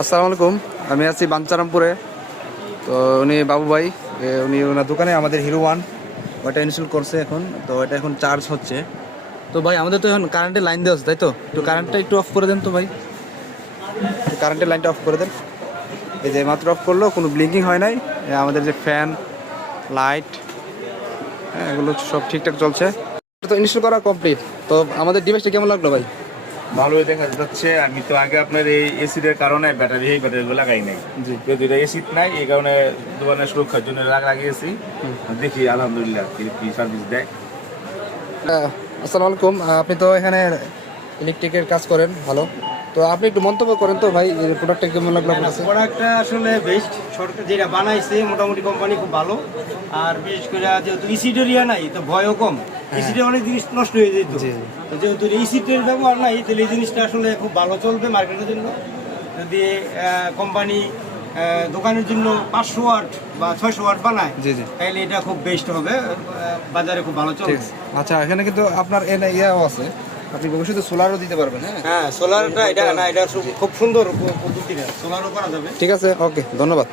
আসসালামু আলাইকুম, আমি আছি বাঞ্চারামপুরে। তো উনি বাবু ভাই, উনি ওনার দোকানে আমাদের হিরো ওয়ান ওটা ইনস্টল করছে এখন। তো এটা এখন চার্জ হচ্ছে। তো ভাই আমাদের তো এখন কারেন্টের লাইন দেওয়া আছে, তাই তো? তো কারেন্টটা একটু অফ করে দেন তো ভাই, কারেন্টের লাইনটা অফ করে দেন। এই যে মাত্র অফ করলো, কোনো ব্লিঙ্কিং হয় নাই। আমাদের যে ফ্যান, লাইট, হ্যাঁ, এগুলো সব ঠিকঠাক চলছে। তো ইনস্টল করা কমপ্লিট। তো আমাদের ডিভাইসটা কেমন লাগলো ভাই? ভালোই দেখা যাচ্ছে। আমি তো আগে আপনার এই এসিডের কারণে এই ব্যাটারিগুলো লাগাই নাই। জি, দুইটা এসিড নাই, এই কারণে দোকানের সুরক্ষার জন্য লাগিয়েছি। দেখি আলহামদুলিল্লাহ কি সার্ভিস দেয়। আসসালামু আলাইকুম, আপনি তো এখানে ইলেকট্রিকের কাজ করেন, ভালো। তো আপনি একটু মন্তব্য করেন তো ভাই, প্রোডাক্টটা কেমন লাগলো আপনার কাছে? প্রোডাক্টটা আসলে বেস্ট। সরকার যেটা বানাইছে মোটামুটি কোম্পানি খুব ভালো। আর বিশেষ করে যেহেতু ইসিডেরিয়া নাই তো ভয়ও কম। ইসিডে অনেক জিনিস নষ্ট হয়ে যেত, তো যেহেতু ইসিডের ব্যবহার নাই তাহলে এই জিনিসটা আসলে খুব ভালো চলবে মার্কেটের জন্য। যদি কোম্পানি দোকানের জন্য 500 ওয়াট বা 600 ওয়াট বানায়, জি জি, তাহলে এটা খুব বেস্ট হবে, বাজারে খুব ভালো ঠিক চলবে। আছে। আচ্ছা, এখানে কিন্তু আপনার ইয়েও আছে, আপনি ভবিষ্যতে সোলারও দিতে পারবেন। হ্যাঁ হ্যাঁ, সোলারটা এটা না, এটা খুব সুন্দর পদ্ধতিটা, সোলারও করা যাবে। ঠিক আছে, ওকে, ধন্যবাদ।